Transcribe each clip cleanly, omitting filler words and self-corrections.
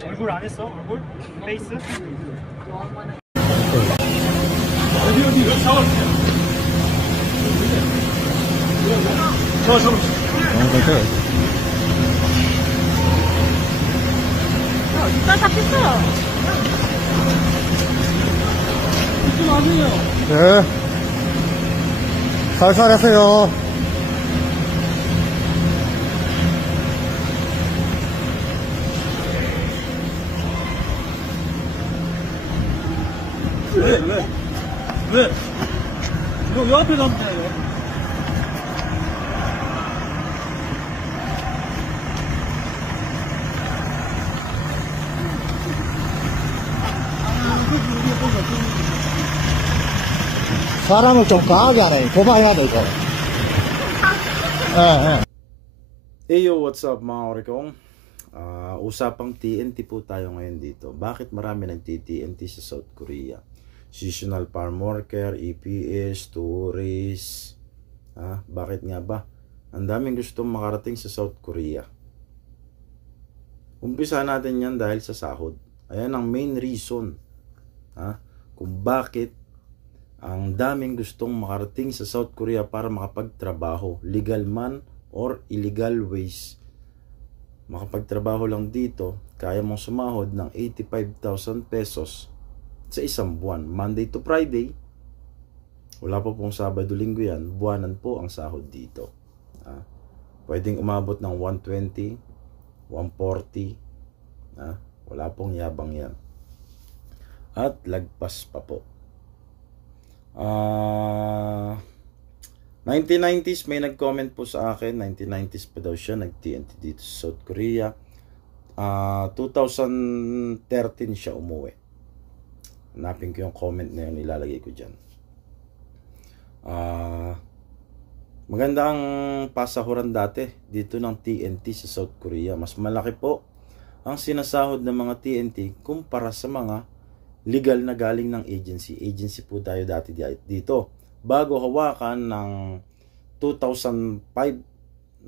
얼굴 안 했어? 얼굴? 페이스? 이따 잡혔어. 잊지 마세요. 네. 살살 하세요. 왜? 너 왜 앞에 가면 돼? 사람을 좀 강하게 하네. 고마해야 돼, 이거. Hey yo, what's up mga orikong? Usapang TNT po tayo ngayon dito. Bakit marami nagti-TNT sa South Korea? Seasonal farm worker, EPS, tourist. Bakit nga ba? Ang daming gustong makarating sa South Korea. Umpisa natin yan dahil sa sahod. Ayan ang main reason kung bakit ang daming gustong makarating sa South Korea para makapagtrabaho, legal man or illegal ways. Makapagtrabaho lang dito, kaya mong sumahod ng 85,000 pesos sa isang buwan. Monday to Friday, wala pa pong Sabado-Linggo yan, buwanan po ang sahod dito. Pwedeng umabot ng 120, 140, wala pong yabang yan. At lagpas pa po. 1990s may nag-comment po sa akin. 1990s pa daw siya nag-TNT dito sa South Korea. 2013 siya umuwi. Hanapin ko yung comment na yun, ilalagay ko dyan. Magandang pasahuran dati dito ng TNT sa South Korea. Mas malaki po ang sinasahod ng mga TNT kumpara sa mga legal na galing ng agency. Agency po tayo dati dito. Bago hawakan ng 2005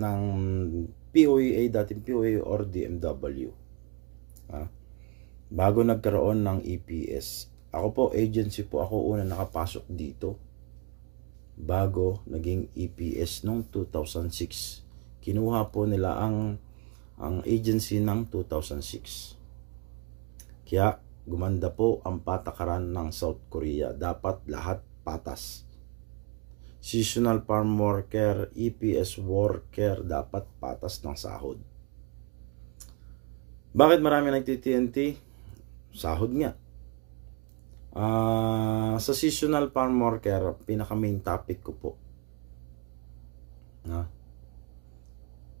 ng POEA, dating POEA or DMW. Bago nagkaroon ng EPS. Ako po, agency po ako una nakapasok dito. Bago naging EPS noong 2006. Kinuha po nila ang agency ng 2006. Kaya gumanda po ang patakaran ng South Korea. Dapat lahat patas. Seasonal farm worker, EPS worker, dapat patas ng sahod. Bakit marami nagti-TNT? Sahod nga. Sa seasonal farm worker, pinaka main topic ko po.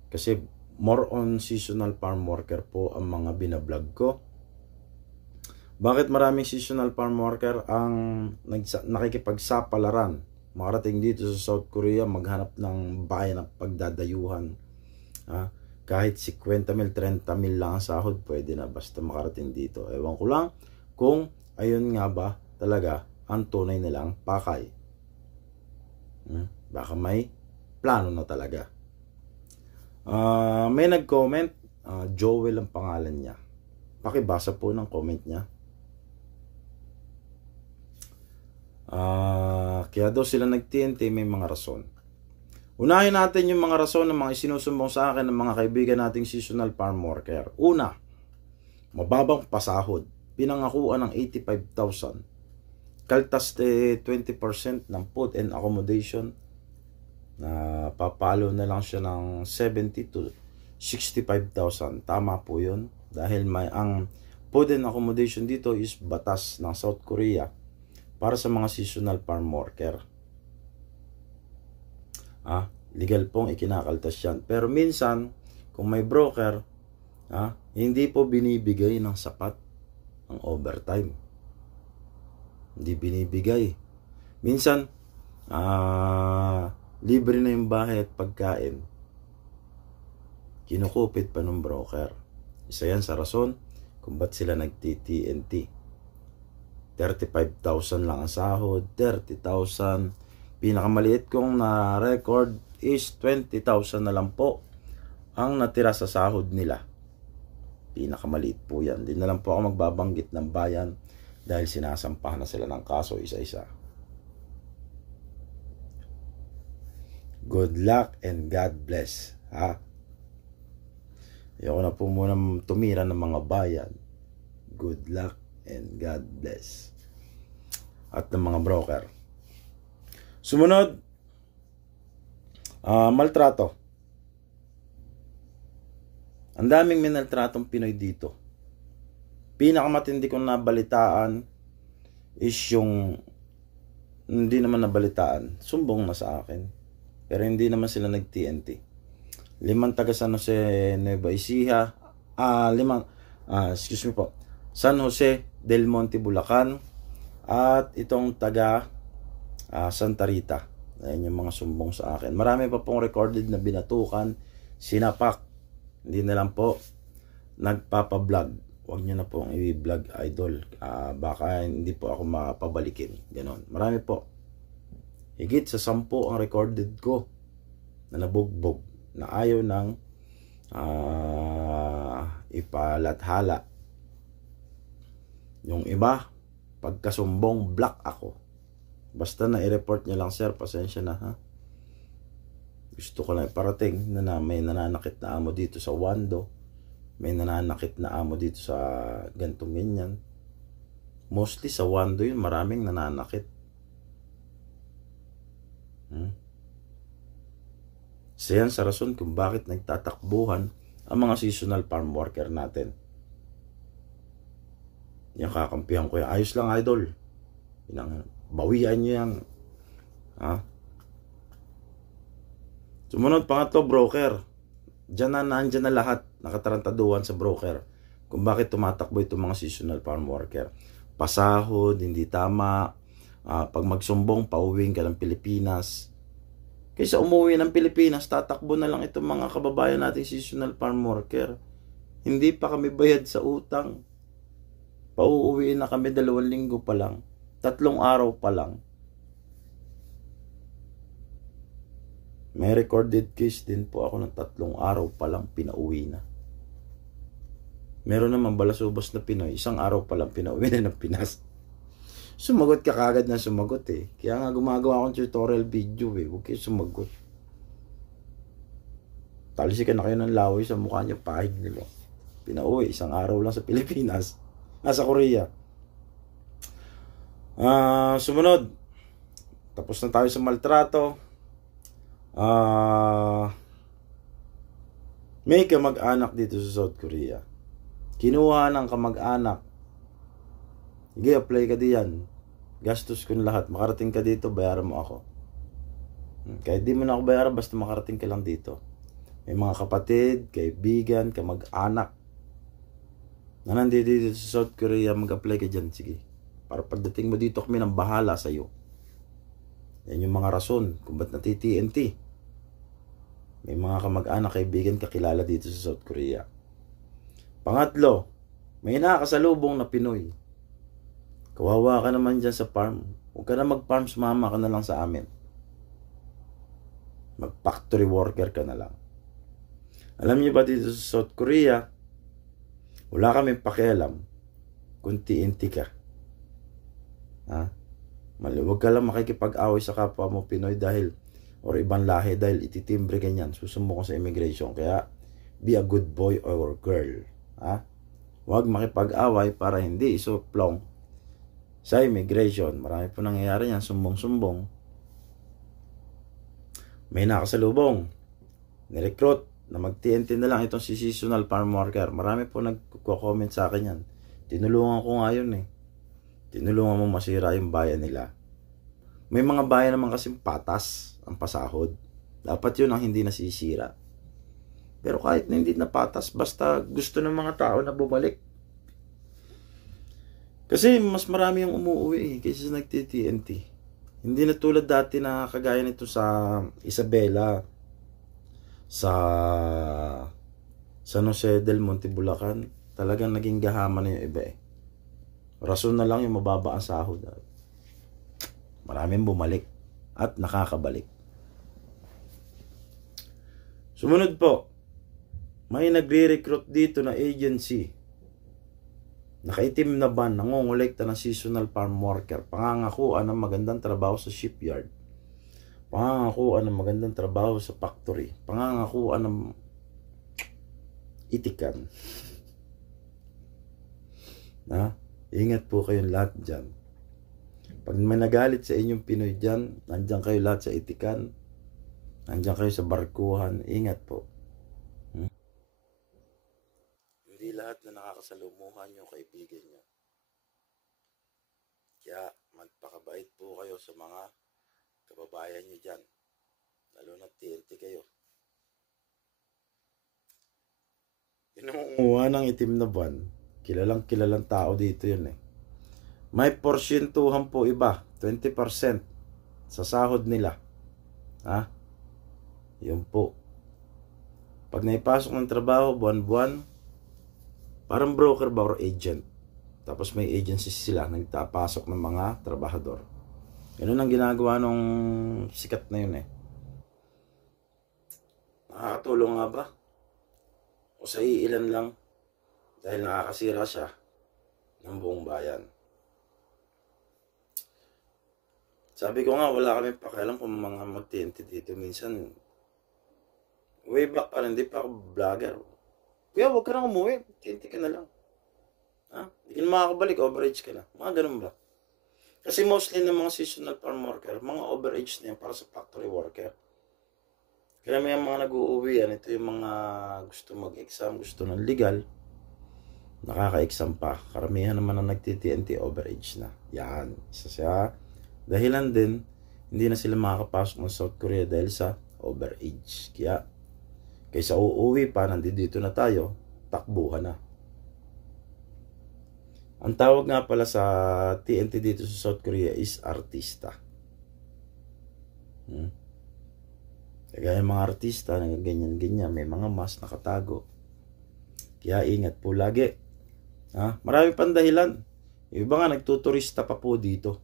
Kasi more on seasonal farm worker po ang mga binablog ko. Bakit maraming seasonal farm worker ang nakikipagsapalaran makarating dito sa South Korea, maghanap ng bayan ng pagdadayuhan? Kahit 50 mil, 30 mil lang ang sahod, pwede na basta makarating dito. Ewan ko lang kung ayun nga ba talaga ang tunay nilang pakay. Baka may plano na talaga. May nag-comment, Joel ang pangalan niya. Pakibasa po ng comment niya. Kaya daw sila nag-TNT, may mga rason. Unahin natin yung mga rason ng mga isinusumbong sa akin ng mga kaibigan nating seasonal farm worker. Una, mababang pasahod. Pinangakuan ng 85,000. Kaltas 20% ng food and accommodation. Na papalo na lang siya ng 70 to 65,000. Tama po yun. Dahil ang food and accommodation dito is batas ng South Korea para sa mga seasonal farm worker. Legal pong ikinakaltas yan. Pero minsan, kung may broker, hindi po binibigay ng sapat ang overtime. Hindi binibigay. Minsan, libre na yung bahay at pagkain. Kinukupit pa ng broker. Isa yan sa rason kung ba't sila nagti-TNT. 35,000 lang ang sahod, 30,000, Pinakamaliit kong na record is 20,000 na lang po ang natira sa sahod nila. Pinakamaliit po yan. Hindi na lang po ako magbabanggit ng bayan dahil sinasampahan na sila ng kaso isa-isa. Good luck and God bless. Ha? Ayoko na po muna tumira ng mga bayan. Good luck and God bless. At ng mga broker. Sumunod, maltrato. Ang daming minaltratong Pinoy dito. Pinakamatindi kong nabalitaan is yung, hindi naman nabalitaan, sumbong na sa akin. Pero hindi naman sila nag-TNT. 5 taga San Jose, Nueva Ecija, San Jose del Monte, Bulacan, at itong taga Santa Rita. Ayan yung mga sumbong sa akin. Marami pa pong recorded na binatukan, sinapak. Hindi na lang po nagpapablog. Huwag nyo na pong i-vlog, idol. Baka hindi po ako mapabalikin. Ganon. Marami po. Higit sa 10 ang recorded ko na nabugbog, na ayaw ng ipalathala. Yung iba, pagkasumbong, block ako. Basta na i-report nyo lang, sir, pasensya na, ha. Gusto ko lang iparating na may nananakit na amo dito sa Wando. May nananakit na amo dito sa gantong ganyan. Mostly sa Wando yun, maraming nananakit. So yan sa rason kung bakit nagtatakbuhan ang mga seasonal farm worker natin. Yung kakampihan ko yan. Ayos lang, idol. Bawian nyo yan. Ha? Sumunod, pangatlo, broker. Nandyan na lahat. Nakatarantaduhan sa broker. Kung bakit tumatakbo itong mga seasonal farm worker. Pasahod, hindi tama. Pag magsumbong, pauwiin ka ng Pilipinas. Kaysa umuwi ng Pilipinas, tatakbo na lang itong mga kababayan nating seasonal farm worker. Hindi pa kami bayad sa utang. Pauuwiin na kami 2 linggo pa lang. 3 araw pa lang. May recorded case din po ako ng 3 araw pa lang pinauwi na. Meron naman balasubos na Pinoy, 1 araw pa lang pinauwi na ng Pinas. Sumagot ka kagad na sumagot eh. Kaya nga gumagawa akong tutorial video eh. Huwag kayo sumagot. Talisikan na kayo ng laway sa mukha niyo, pahig nila. Pinauwi, 1 araw lang sa Pilipinas. Sa Korea. Sumunod. Tapos na tayo sa maltrato. May kamag-anak dito sa South Korea. Kinuha ng kamag-anak. Sige, apply ka diyan. Gastos ko lahat. Makarating ka dito, bayaran mo ako. Kahit di mo na ako bayaran, basta makarating ka lang dito. May mga kapatid, kaibigan, kamag-anak na nandito dito sa South Korea, mag-apply ka dyan. Sige. Para pagdating mo dito, kami nang bahala sa'yo. Yan yung mga rason kung ba't nati-TNT. May mga kamag-anak, kaibigan, kakilala dito sa South Korea. Pangatlo, may nakakasalubong na Pinoy. Kawawa ka naman dyan sa farm. Huwag ka na mag-farm, sumama ka na lang sa amin. Mag-factory worker ka na lang. Alam niyo ba dito sa South Korea, wala kaming pakialam kung TNT ka. Ha? Huwag ka lang makikipag-away sa kapwa mo Pinoy dahil or ibang lahi dahil ititimbre ganyan. Susumbong ko sa immigration. Kaya be a good boy or girl. Ha? Huwag makipag-away para hindi isuplong sa immigration. Marami po nangyayari yan. Sumbong-sumbong. May nakasalubong. Nirecruit na mag-TNT na lang itong si seasonal farm worker. Marami po nagko-comment sa akin yan. Tinulungan ko nga yun eh. Tinulungan mo masira yung bayan nila. May mga bayan naman kasing patas ang pasahod. Dapat yun ang hindi nasisira. Pero kahit na hindi na patas, basta gusto ng mga tao na bumalik. Kasi mas marami yung umuwi kaysa nagti-TNT. Hindi na tulad dati na kagaya nito sa Isabela, sa San Jose del Monte, Bulacan. Talagang naging gahaman na yung iba eh. Rason na lang yung mababa ang sahod. Maraming bumalik. at nakakabalik. Sumunod po, may nagre-recruit dito na agency. Nakaitim na van, nangongolekta ng seasonal farm worker. Pangangakuan ng magandang trabaho sa shipyard. Pangangakuan ng magandang trabaho sa factory. Pangangakuan ng itikan. Na, ingat po kayong lahat dyan. Pag may nagalit sa inyong Pinoy dyan, nandiyan kayo lahat sa itikan. Nandiyan kayo sa barkuhan. Ingat po. Hindi lahat na nakakasalumuhan yung kaibigan nyo. Kaya magpakabait po kayo sa mga kababayan nyo dyan. Lalo na TNT kayo. Inuunguha ng itim na buwan. Kilalang tao dito yun eh. May porsyentuhan po iba. 20% sa sahod nila. Ha? Yun po. Pag naipasok ng trabaho, buwan-buwan, parang broker ba or agent. Tapos may agency sila, nagtapasok ng mga trabahador. Ganun ang ginagawa nung sikat na yun eh. Nakakatulong nga ba? O sa iilan lang? Dahil nakakasira siya ng buong bayan. Sabi ko nga, wala kami pakialam kung mga mag-TNT dito. Minsan, way back pa, hindi pa ako vlogger. Kuya, huwag ka na umuwi. TNT ka na lang. Ha? Hindi ka na makakabalik, overage ka na. Mga ganun ba? Kasi mostly ng mga seasonal farm worker, mga overage na yan para sa factory worker. Kaya may mga nag-uuwi yan. Ito yung mga gusto mag-exam, gusto ng legal. Nakaka-exam pa. Karamihan naman ang nagti-TNT overage na. Yan. Isa siya. Dahilan din, hindi na sila makakapasok ng South Korea dahil sa overage. Kaya, kaysa uuwi pa, nandito na tayo, takbuhan na. Ang tawag nga pala sa TNT dito sa South Korea is artista. Kaya mga artista, ganyan-ganyan, may mga mask nakatago. Kaya ingat po lagi. Ha? Marami pang dahilan. Yung iba nga nagtuturista pa po dito.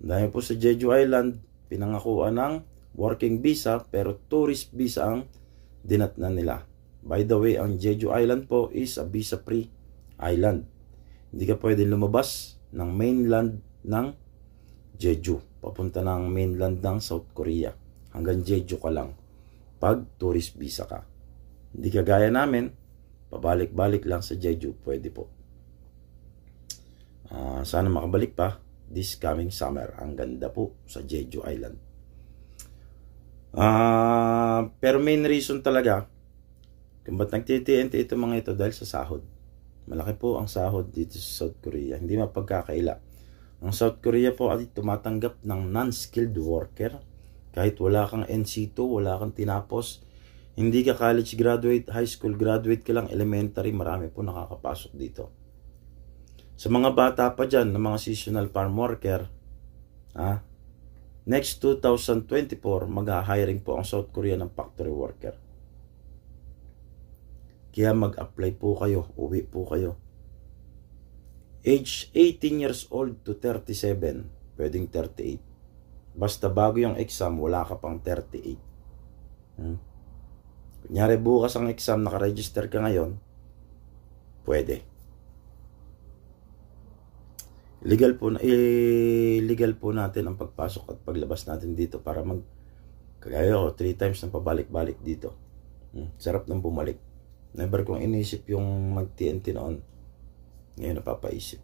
Dahil po sa Jeju Island, pinangakuan ng working visa pero tourist visa ang dinatnan nila. By the way, ang Jeju Island po is a visa-free island. Hindi ka pwede lumabas ng mainland ng Jeju. Papunta ng mainland ng South Korea. Hanggang Jeju ka lang. Pag tourist visa ka. Hindi ka gaya namin, pabalik-balik lang sa Jeju. Pwede po. Sana makabalik pa this coming summer. Ang ganda po sa Jeju Island. Pero main reason talaga kung ba't nagtitiente ito mga ito dahil sa sahod. Malaki po ang sahod dito sa South Korea. Hindi mapagkakaila. Ang South Korea po ay tumatanggap ng non-skilled worker. Kahit wala kang NC2, wala kang tinapos, hindi ka college graduate, high school graduate ka lang, elementary, marami po nakakapasok dito. Sa mga bata pa dyan, ng mga seasonal farm worker, next 2024, mag-hiring po ang South Korea ng factory worker. Kaya mag-apply po kayo, uwi po kayo. Age 18 years old to 37, pwedeng 38. Basta bago yung exam, wala ka pang 38. Kunyari bukas ang exam, nakaregister ka ngayon, pwede. Illegal po natin ang pagpasok at paglabas natin dito para kagaya ko, 3 times na pabalik-balik dito. Sarap ng bumalik. Never kong inisip yung mag-TNT noon. Ngayon napapaisip.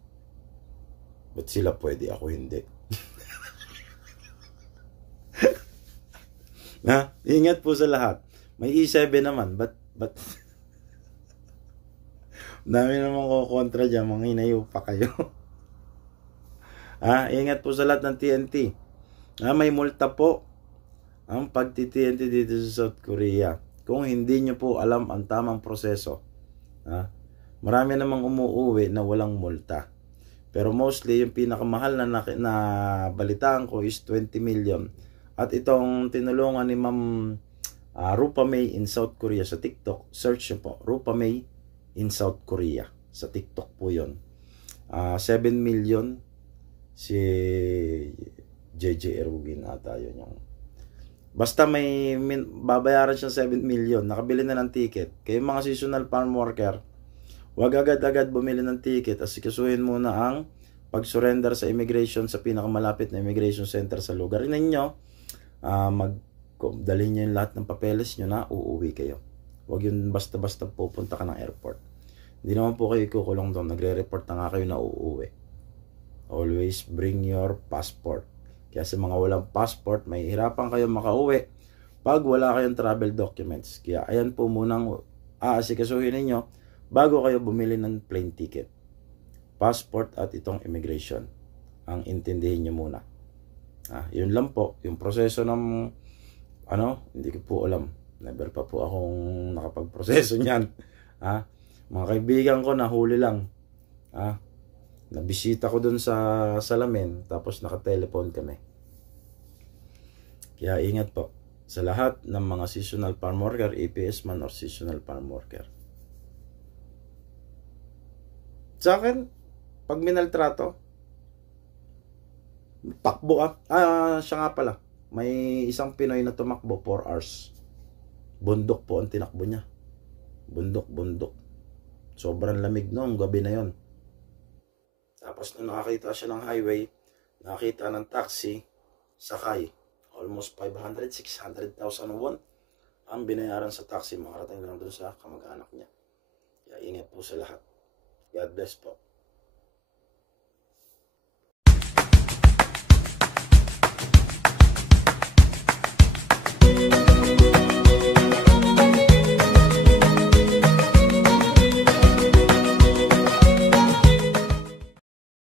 Ba't sila pwede, ako hindi? Ingat po sa lahat. May E7 naman, but dami naman ko kontra dyan, mga hinayo pa kayo. Ingat po sa lahat ng TNT. May multa po ang pagti-TNT dito sa South Korea. Kung hindi nyo po alam ang tamang proseso. Marami namang umuuwi na walang multa. Pero mostly, yung pinakamahal na balitaan ko is 20 million. At itong tinulungan ni Ma'am Rupa May in South Korea sa TikTok, search nyo po, Rupa May in South Korea. Sa TikTok po yun. 7 million Si JJ Erugin ata yun yung. Basta babayaran siya 7 million, nakabili na ng ticket. Kayo mga seasonal farm worker, huwag agad-agad bumili ng ticket. Asikasuhin muna ang pag-surrender sa immigration sa pinakamalapit na immigration center sa lugar ninyo. Dalhin nyo yung lahat ng papeles nyo na uuwi kayo. Huwag yun basta-basta pupunta ka ng airport. Hindi naman po kayo kukulong doon. Nagre-report na nga kayo na uuwi. Always bring your passport. Kaya sa mga walang passport, may hirapan kayo makauwi pag wala kayong travel documents. Kaya ayan po munang aasikasuhin ninyo bago kayo bumili ng plane ticket. Passport at itong immigration. Ang intindihin nyo muna. Yun lang po. Yung proseso ng hindi ko po alam. Never pa po akong nakapag-proseso niyan. Mga kaibigan ko nahuli lang. Nabisita ko dun sa salamin, tapos naka-telephone kami. Kaya ingat po sa lahat ng mga seasonal farm worker, EPS man or seasonal farm worker. Sa akin, pag minaltrato, takbo siya nga pala. May isang Pinoy na tumakbo 4 hours. Bundok po ang tinakbo niya. Bundok. Sobrang lamig noong gabi na yon. Tapos nung nakakita siya ng highway, nakita ng taxi, sakay. Almost 500,000-600,000 won ang binayaran sa taxi. Makarating lang doon sa kamag-anak niya. Kaya ingat po sa lahat. God bless po.